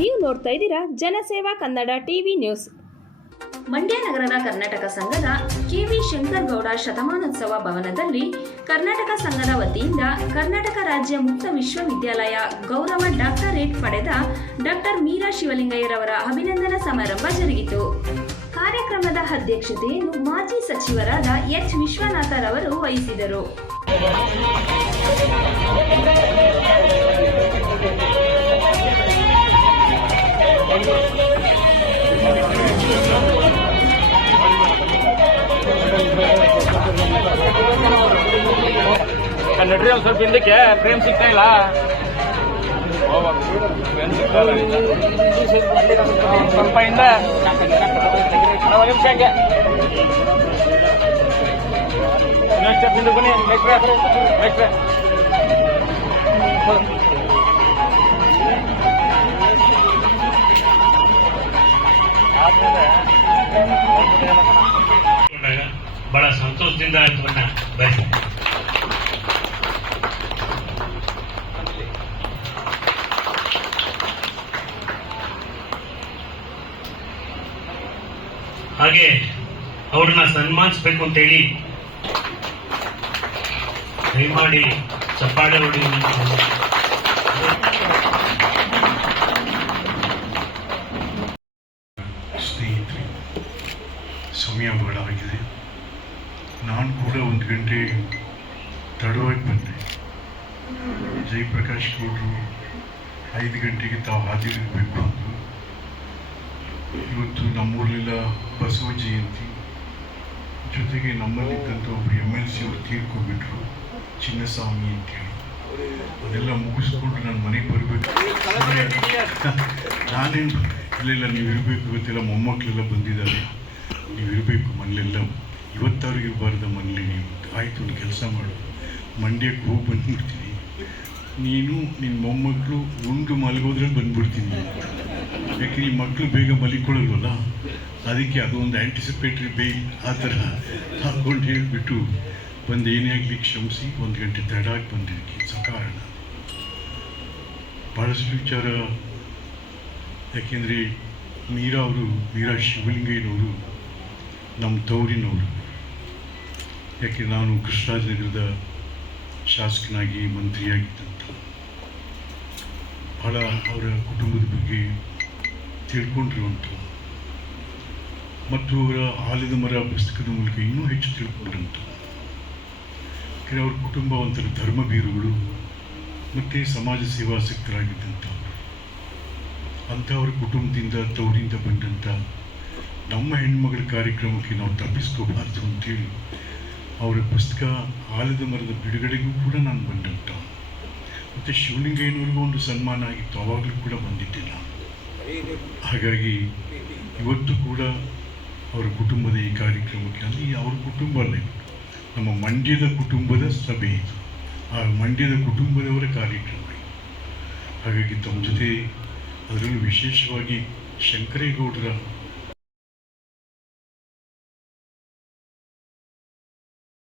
ನೀವು ನೋಡ್ತಾ ಇದ್ದೀರಾ ಜನಸೇವಾ ಕನ್ನಡ ಟಿವಿ ನ್ಯೂಸ್. ಮಂಡ್ಯ ನಗರದ ಕರ್ನಾಟಕ ಸಂಘದ ಕೆವಿ ಶಂಕರಗೌಡ ಶತಮಾನೋತ್ಸವ ಭವನದಲ್ಲಿ ಕರ್ನಾಟಕ ಸಂಘದ ವತಿಯಿಂದ ಕರ್ನಾಟಕ ರಾಜ್ಯ ಮುಕ್ತ ವಿಶ್ವವಿದ್ಯಾಲಯ ಗೌರವ ಡಾಕ್ಟರೇಟ್ ಪಡೆದ ಡಾಕ್ಟರ್ ಮೀರಾ ಶಿವಲಿಂಗಯ್ಯರವರ ಅಭಿನಂದನಾ ಸಮಾರಂಭ ಜರುಗಿತು. ಕಾರ್ಯಕ್ರಮದ ಅಧ್ಯಕ್ಷತೆಯನ್ನು ಮಾಜಿ ಸಚಿವರಾದ ಎಚ್ ವಿಶ್ವನಾಥರವರು ವಹಿಸಿದರು. ನಡ್ರಿ ಒಂದು ಸ್ವಲ್ಪ ಹಿಂದಕ್ಕೆ ಫ್ರೇಮ್ ಸಿಗ್ತಾ ಇಲ್ಲ. ಸ್ವಲ್ಪ ಹಿಂದ ನಿಮಿಷ ಹಂಗೆ ಇನ್ನೊಂದು ಸ್ಟೆಪ್ ಹಿಂದೆ ಬನ್ನಿ. ನೆಕ್ಸ್ಟ್ ಬಹಳ ಸಂತೋಷದಿಂದ ಅದನ್ನ ಬಯಸಿ ಹಾಗೆ ಅವ್ರನ್ನ ಸನ್ಮಾನಿಸಬೇಕು ಅಂತೇಳಿ ದಯಮಾಡಿ ಚಪ್ಪಾಳೆ ಹೊಡಿ. ಸ್ನೇಹಿತರೆ, ಸಮಯ ಬಹಳ ಆಗಿದೆ. ನಾನು ಕೂಡ 1 ಗಂಟೆ ತಡವಾಗಿ ಬಂದೆ. ಜಯಪ್ರಕಾಶ್ ಗೌಡರು 5 ಗಂಟೆಗೆ ತಾವು ಹಾಜರಿರಬೇಕು ಅಂದರು. ಇವತ್ತು ನಮ್ಮೂರಲೆಲ್ಲ ಬಸವ ಜಯಂತಿ, ಜೊತೆಗೆ ನಮ್ಮಲ್ಲಿದ್ದಂಥ ಒಬ್ಬರು MLC ಅವರು ತೀರ್ಕೊಂಡ್ಬಿಟ್ರು, ಚಿನ್ನಸ್ವಾಮಿ ಅಂತೇಳಿ. ಅದೆಲ್ಲ ಮುಗಿಸ್ಕೊಂಡು ನಾನು ಮನೆಗೆ ಬರಬೇಕು. ನಾನೇನು ಇಲ್ಲೆಲ್ಲ ನೀವು ಇರಬೇಕು, ಇವತ್ತೆಲ್ಲ ಮೊಮ್ಮಕ್ಕಳೆಲ್ಲ ಬಂದಿದ್ದಾರೆ, ನೀವು ಇರಬೇಕು ಮನೇಲೆಲ್ಲ. ಇವತ್ತವ್ರಿಗೆ ಇರಬಾರ್ದ ಮನೇಲಿ. ನೀವು ಆಯಿತು, ಒಂದು ಕೆಲಸ ಮಾಡು, ಮಂಡ್ಯಕ್ಕೆ ಹೋಗಿ ಬಂದುಬಿಡ್ತೀನಿ, ನೀನು ನಿನ್ನ ಮೊಮ್ಮಕ್ಕಳು ಉಂಡು ಮಲಗೋದ್ರಲ್ಲಿ ಬಂದುಬಿಡ್ತೀನಿ. ಯಾಕೆ ಈ ಮಕ್ಕಳು ಬೇಗ ಮಲಿಕೊಳ್ಳಲ್ವಲ್ಲ, ಅದಕ್ಕೆ ಅದೊಂದು ಆ್ಯಂಟಿಸಿಪೇಟ್ರಿ ಬೇಲ್ ಆ ಥರ ಹಾಕ್ಕೊಂಡು ಹೇಳಿಬಿಟ್ಟು ಬಂದು ಏನೇ ಆಗಲಿ ಕ್ಷಮಿಸಿ. 1 ಗಂಟೆ ತಡಾಗಿ ಬಂದಿದ್ದಕ್ಕೆ ಸಕಾರಣ. ಭಾಳಷ್ಟು ವಿಚಾರ, ಯಾಕೆಂದರೆ ಮೀರಾ ಶಿವಲಿಂಗಯ್ಯನವರು ನಮ್ಮ ತವರಿನವರು. ಯಾಕೆ ನಾನು ಕೃಷ್ಣರಾಜನಗರದ ಶಾಸಕನಾಗಿ ಮಂತ್ರಿಯಾಗಿದ್ದಂಥ, ಭಾಳ ಅವರ ಕುಟುಂಬದ ಬಗ್ಗೆ ತಿಳ್ಕೊಂಡಿರುವಂಥ ಮತ್ತು ಅವರ ಆಲದ ಮರ ಪುಸ್ತಕದ ಮೂಲಕ ಇನ್ನೂ ಹೆಚ್ಚು ತಿಳ್ಕೊಂಡ್ರಂಥ. ಯಾಕಂದರೆ ಅವ್ರ ಕುಟುಂಬ ಒಂಥರ ಧರ್ಮಬೀರುಗಳು ಮತ್ತು ಸಮಾಜ ಸೇವಾಸಕ್ತರಾಗಿದ್ದಂಥವ್ರು. ಅಂಥವ್ರ ಕುಟುಂಬದಿಂದ ತವರಿಂದ ಬಂದಂಥ ನಮ್ಮ ಹೆಣ್ಮಗಳ ಕಾರ್ಯಕ್ರಮಕ್ಕೆ ನಾವು ತಪ್ಪಿಸ್ಕೋಬಾರ್ದು ಅಂತೇಳಿ ಅವರ ಪುಸ್ತಕ ಆಲದ ಮರದ ಬಿಡುಗಡೆಗೂ ಕೂಡ ನಾನು ಬಂದಂಥ. ಮತ್ತು ಶಿವಲಿಂಗಯ್ಯನವ್ರಿಗೂ ಒಂದು ಸನ್ಮಾನ ಆಗಿತ್ತು, ಆವಾಗಲೂ ಕೂಡ ಬಂದಿದ್ದೆ ನಾನು. ಹಾಗಾಗಿ ಇವತ್ತು ಕೂಡ ಅವರ ಕುಟುಂಬದ ಈ ಕಾರ್ಯಕ್ರಮಕ್ಕೆ, ಅಲ್ಲಿ ಅವ್ರ ಕುಟುಂಬ ಅಲ್ಲ, ನಮ್ಮ ಮಂಡ್ಯದ ಕುಟುಂಬದ ಸಭೆ ಇದು, ಆ ಮಂಡ್ಯದ ಕುಟುಂಬದವರ ಕಾರ್ಯಕ್ರಮ ಇದು. ಹಾಗಾಗಿ ತಮ್ಮ ಜೊತೆ ಅದರಲ್ಲೂ ವಿಶೇಷವಾಗಿ ಶಂಕರೇಗೌಡರ